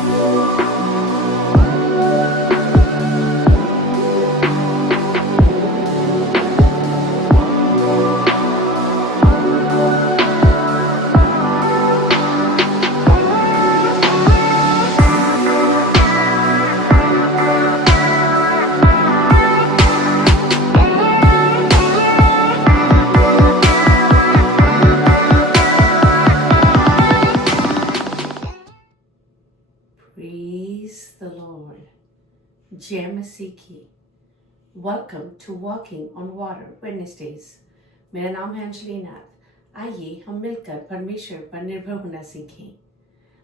Praise the Lord. जय मसीह की। Welcome to walking on water Wednesdays. मेरा नाम है अंजलि नाथ। आइए हम मिलकर परमेश्वर पर निर्भर होना सीखें।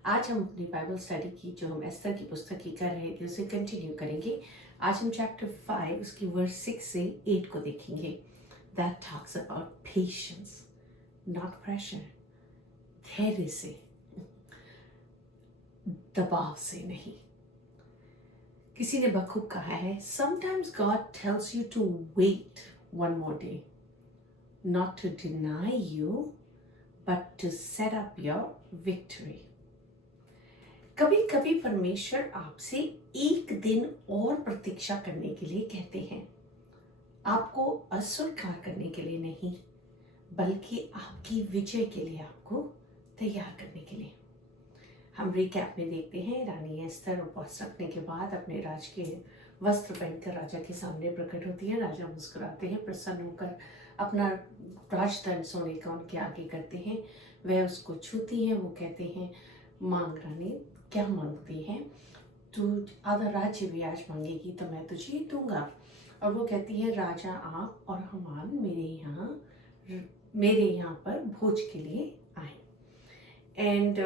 आज हम अपनी बाइबल स्टडी की जो हम एस्तर की पुस्तक की कर रहे थे उसे कंटिन्यू करेंगे। आज हम चैप्टर 5 उसकी वर्स 6 से 8 को देखेंगे। That talks about patience, not pressure, धैर्य से, दबाव से नहीं। किसी ने बखूब कहा है, sometimes God tells you to wait one more day, not to deny you, but to set up your victory. कभी कभी परमेश्वर आपसे एक दिन और प्रतीक्षा करने के लिए कहते हैं, आपको अस्वीकार करने के लिए नहीं, बल्कि आपकी विजय के लिए आपको तैयार करने के लिए। हम रिकैप में देखते हैं, रानी एस्तर उपवास रखने के बाद अपने राजकीय वस्त्र पहनकर राजा के सामने प्रकट होती है। राजा मुस्कुराते हैं, प्रसन्न होकर अपना राजदंड सोने का उनके आगे करते हैं। वह उसको छूती हैं। वो कहते हैं, मांग रानी, क्या मांगती है? तू आधा राज्य भी आज मांगेगी तो मैं तुझे दूंगा। और वो कहती है, राजा आप और हमान मेरे यहाँ पर भोज के लिए आए। एंड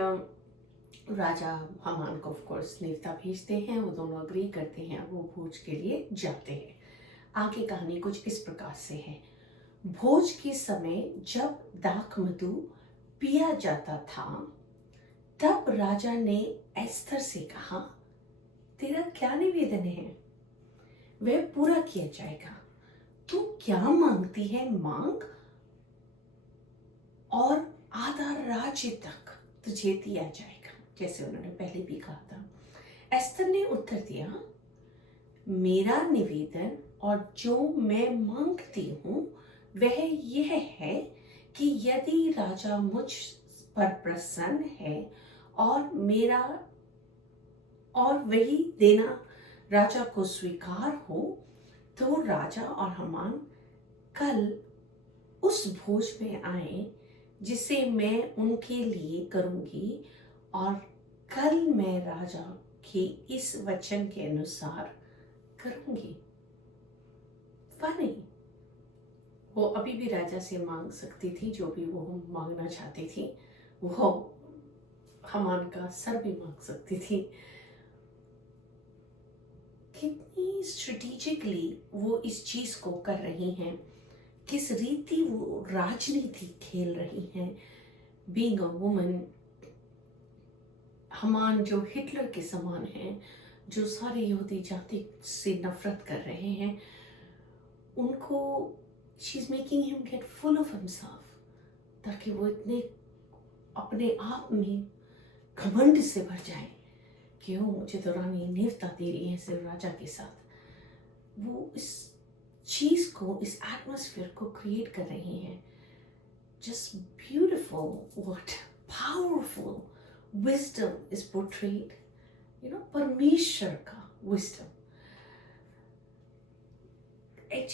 राजा हमान को ऑफ कोर्स नेवता भेजते हैं। वो दोनों अग्री करते हैं, वो भोज के लिए जाते हैं। आगे कहानी कुछ इस प्रकार से है। भोज के समय जब दाख मधु पिया जाता था, तब राजा ने एस्तर से कहा, तेरा क्या निवेदन है? वह पूरा किया जाएगा। तू क्या मांगती है मांग, और आधा राज्य तक तुझे दिया जाएगा, जैसे उन्होंने पहले भी कहा था। एस्तर ने उत्तर दिया, मेरा निवेदन और जो मैं मांगती हूँ वह यह है कि यदि राजा मुझ पर प्रसन्न है और वही देना राजा को स्वीकार हो, तो राजा और हमान कल उस भोज में आए जिसे मैं उनके लिए करूंगी, और कल मैं राजा के इस वचन के अनुसार करूंगी। फनी, वो अभी भी राजा से मांग सकती थी जो भी वो मांगना चाहती थी। वो हमान का सर भी मांग सकती थी। कितनी स्ट्रेटेजिकली वो इस चीज को कर रही हैं, किस रीति वो राजनीति खेल रही हैं। बीइंग अ वुमन, हमान जो हिटलर के समान हैं, जो सारी यहूदी जाति से नफरत कर रहे हैं, उनको she is making him get full of himself, ताकि वो इतने अपने आप में घमंड से भर जाए कि वो मुझे तो रानी नेवता दे रही है सिर्फ राजा के साथ। वो इस चीज को, इस एटमॉस्फेयर को क्रिएट कर रही हैं। Just beautiful, what powerful wisdom is portrayed, परमेश्वर का wisdom. And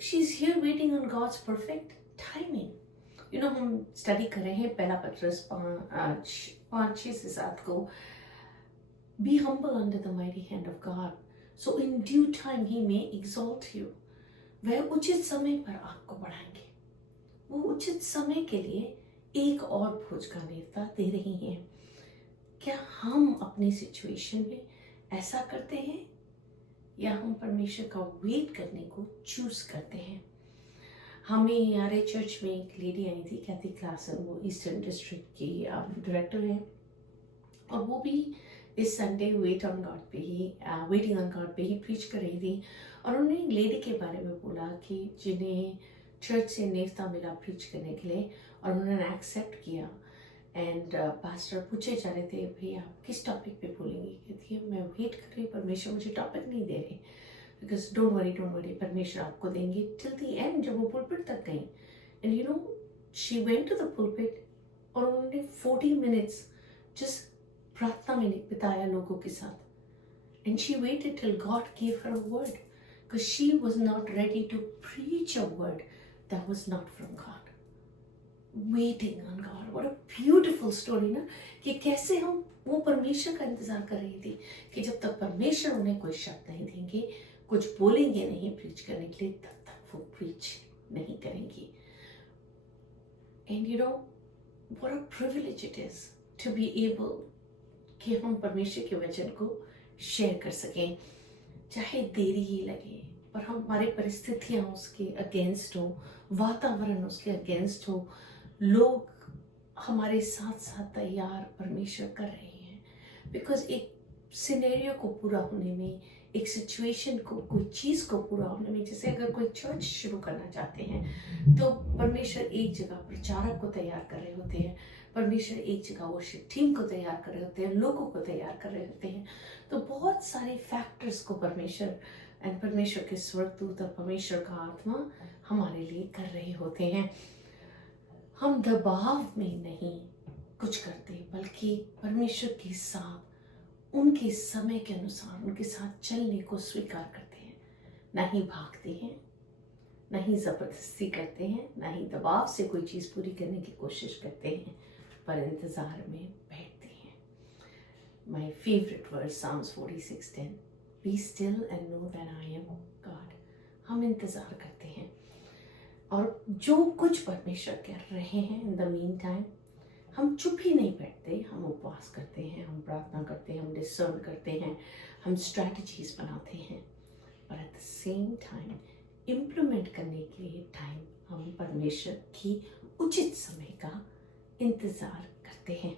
she's here waiting on God's perfect timing. हम स्टडी कर रहे हैं पहला पत्रस 5:6-7 को, be humble under the mighty hand of God, so in due time he may exalt you. वह उचित समय पर आपको बढ़ाएंगे। वो उचित समय के लिए एक और भोज का नेवता दे रही हैं। क्या हम अपनी सिचुएशन में ऐसा करते हैं, या हम परमेश्वर का वेट करने को चूज करते हैं? हमें हमारे चर्च में एक लेडी आई थी, कैथी क्लासन, वो ईस्टर्न डिस्ट्रिक्ट की डायरेक्टर है, और वो भी इस संडे वेटिंग ऑन गॉड पे ही प्रीच कर रही थी। और उन्होंने एक लेडी के बारे में बोला कि जिन्हें चर्च से नेवता मिला प्रीच करने के लिए, और उन्होंने एक्सेप्ट किया। एंड पास्टर पूछे जा रहे थे, भाई आप किस टॉपिक पे बोलेंगे? कहती है मैं वेट कर रही, परमेश्वर मुझे टॉपिक नहीं दे रहे, बिकॉज डोंट वरी परमेश्वर आपको देंगे टिल द एंड। जब वो पुलपिट तक गई, and you know she went to the pulpit, और उन्होंने 40 मिनट्स जस्ट प्रार्थना में बिताया लोगों के साथ, and she waited till God gave her a word, because she was not ready to preach a word that was not from God. Waiting on God. What a beautiful story ना, कि कैसे हम वो परमेश्वर का इंतजार कर रही थी कि जब तक परमेश्वर उन्हें कोई शब्द नहीं देंगे, कुछ बोलेंगे नहीं प्रीच करने के लिए, तब तक वो प्रीच नहीं करेंगी। And you know what a privilege it is to be able कि हम परमेश्वर के वचन को शेयर कर सकें, चाहे देरी ही लगे, पर हमारी परिस्थितियां उसके अगेंस्ट हो, वातावरण उसके अगेंस्ट हो, लोग हमारे साथ साथ तैयार परमेश्वर कर रहे हैं। बिकॉज एक सिनेरियो को पूरा होने में, एक सिचुएशन को, कोई चीज़ को पूरा होने में, जैसे अगर कोई चर्च शुरू करना चाहते हैं तो परमेश्वर एक जगह प्रचारक को तैयार कर रहे होते हैं, परमेश्वर एक जगह वर्शिप टीम को तैयार कर रहे होते हैं, लोगों को तैयार कर रहे होते हैं। तो बहुत सारे फैक्टर्स को परमेश्वर के स्वर्गदूत और परमेश्वर का आत्मा हमारे लिए कर रहे होते हैं। हम दबाव में नहीं कुछ करते, बल्कि परमेश्वर के साथ उनके समय के अनुसार उनके साथ चलने को स्वीकार करते हैं। ना ही भागते हैं, ना ही जबरदस्ती करते हैं, ना ही दबाव से कोई चीज़ पूरी करने की कोशिश करते हैं, पर इंतज़ार में बैठते हैं। My favorite verse, Psalms 46:10, Be still and know that I am God. हम इंतज़ार करते हैं, और जो कुछ परमेश्वर कर रहे हैं इन द मीन टाइम, हम चुप ही नहीं बैठते, हम उपवास करते हैं, हम प्रार्थना करते हैं, हम डिसर्न करते हैं, हम स्ट्रैटेजीज बनाते हैं, पर at the same time implement करने के लिए टाइम हम परमेश्वर की उचित समय का इंतज़ार करते हैं,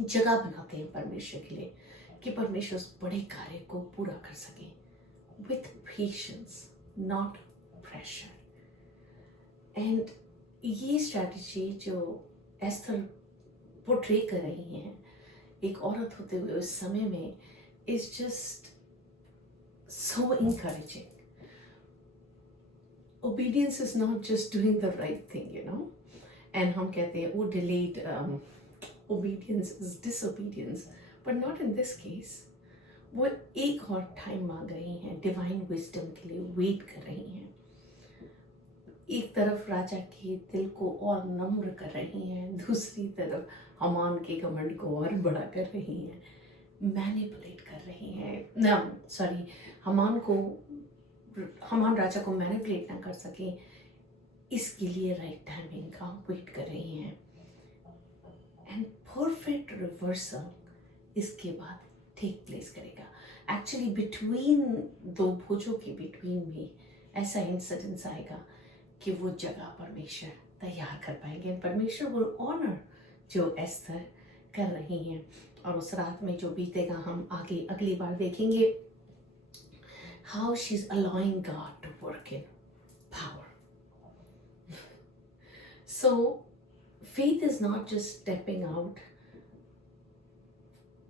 जगह बनाते हैं परमेश्वर के लिए कि परमेश्वर उस बड़े कार्य को पूरा कर सके, with patience not pressure. And ये स्ट्रैटेजी जो एस्थर पोर्ट्रे कर रही हैं एक औरत होते हुए उस समय में, is just so encouraging. Obedience is not just doing the right thing, you know. And हम कहते हैं वो delayed obedience is disobedience, but not in this case. वो एक और टाइम मांग रही हैं, डिवाइन विजडम के लिए वेट कर रही हैं। एक तरफ राजा के दिल को और नम्र कर रही हैं, दूसरी तरफ हमान के घमंड को और बड़ा कर रही हैं, मैनिपुलेट कर रही हैं। हमान राजा को मैनिपुलेट ना कर सके, इसके लिए राइट टाइमिंग का वेट कर रही हैं। एंड परफेक्ट रिवर्सल इसके बाद टेक प्लेस करेगा। एक्चुअली बिटवीन दो भुजों के बिटवीन में ऐसा इंसिडेंस आएगा कि वो जगह परमेश्वर तैयार कर पाएंगे। परमेश्वर विल ऑनर जो एस्थर कर रही हैं, और उस रात में जो बीतेगा हम आगे अगली बार देखेंगे, how she's allowing God to work in power. So faith is not just stepping out.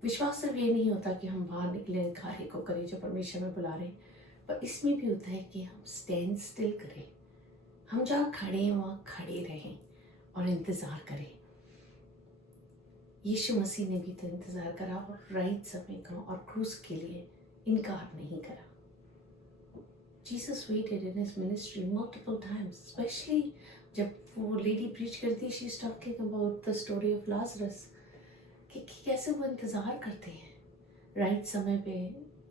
विश्वास सिर्फ ये नहीं होता कि हम बाहर निकले, कार्य को करें जो परमेश्वर में बुला रहे, पर इसमें भी होता है कि हम स्टैंड स्टिल करें, हम जहाँ खड़े हैं वहाँ खड़े रहें और इंतज़ार करें। यीशु मसीह ने भी तो इंतज़ार करा और राइट समय का और क्रूस के लिए इनकार नहीं करा। Jesus waited in his ministry multiple times, especially जब वो लेडी प्रीच करती, she is talking about the story of Lazarus, कि कैसे वो इंतज़ार करते हैं राइट समय पे।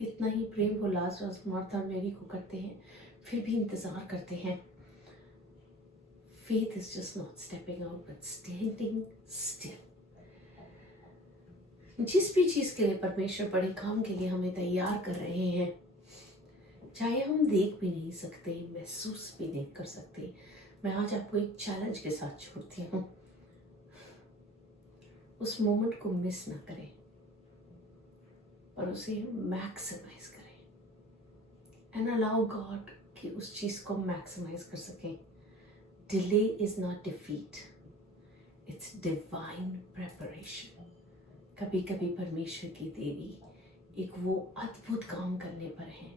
इतना ही प्रेम वो लाजरस, मार्था और मैरी को करते हैं, फिर भी इंतज़ार करते हैं। Faith is just not stepping out, but standing still. जिस भी चीज़ के लिए परमेश्वर बड़े काम के लिए हमें तैयार कर रहे हैं, चाहे हम देख भी नहीं सकते, महसूस भी नहीं कर सकते, मैं आज आपको एक चैलेंज के साथ छोड़ती हूँ, उस मोमेंट को मिस ना करें, पर उसे मैक्सिमाइज करें एंड अलाउ गॉड कि उस चीज़ को मैक्सिमाइज कर सकें। Delay is not defeat, it's divine preparation. कभी कभी परमेश्वर की देरी एक वो अद्भुत काम करने पर है,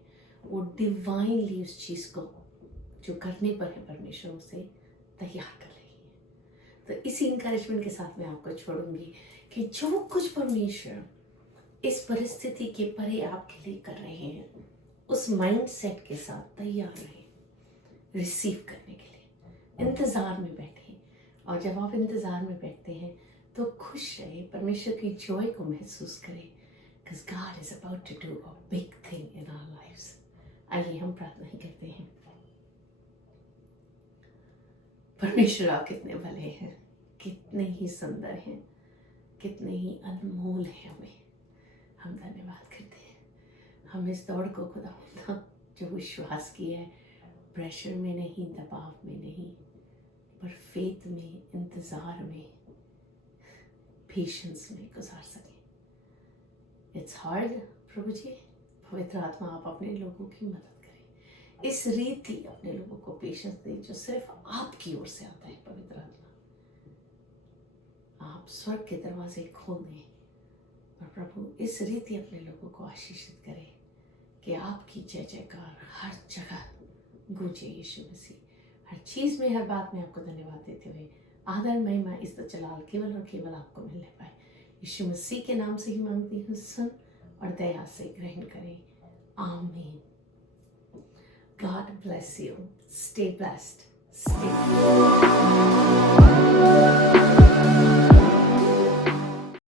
वो डिवाइनली उस चीज़ को जो करने पर है परमेश्वर उसे तैयार कर रही है। तो इसी इंकरेजमेंट के साथ मैं आपको छोड़ूंगी कि जो कुछ परमेश्वर इस परिस्थिति के परे आपके लिए कर रहे हैं, उस माइंड सेट के साथ तैयार रहें रिसीव करने के लिए। इंतज़ार में बैठें, और जब आप इंतज़ार में बैठते हैं तो खुश रहे, परमेश्वर की जॉय को महसूस करें, because God is about to do a big thing in our lives। आइए हम प्रार्थना ही करते हैं। परमेश्वर आप कितने भले हैं, कितने ही सुंदर हैं, कितने ही अनमोल हैं। हम धन्यवाद करते हैं। हम इस दौड़ को खुदा जो विश्वास की है, प्रेशर में नहीं, दबाव में नहीं, पर फेथ में, इंतज़ार में, पेशेंस में गुजार सकें। इट्स हार्ड प्रभु जी। पवित्र आत्मा आप अपने लोगों की मदद करें, इस रीति अपने लोगों को पेशेंस दें जो सिर्फ आपकी ओर से आता है। पवित्र आत्मा आप स्वर्ग के दरवाजे खोल दें, और प्रभु इस रीति अपने लोगों को आशीषित करें कि आपकी जय जयकार हर जगह गूंजे। यीशु मसीह, हर चीज़ में, हर बात में आपको धन्यवाद देते हुए आदर महिमा इज्जत जलाल केवल और केवल आपको मिलने पाए। यीशु मसीह के नाम से ही मांगती हूँ, सुन और दया से ग्रहण करें। आमीन। God bless you. Stay blessed. Stay blessed.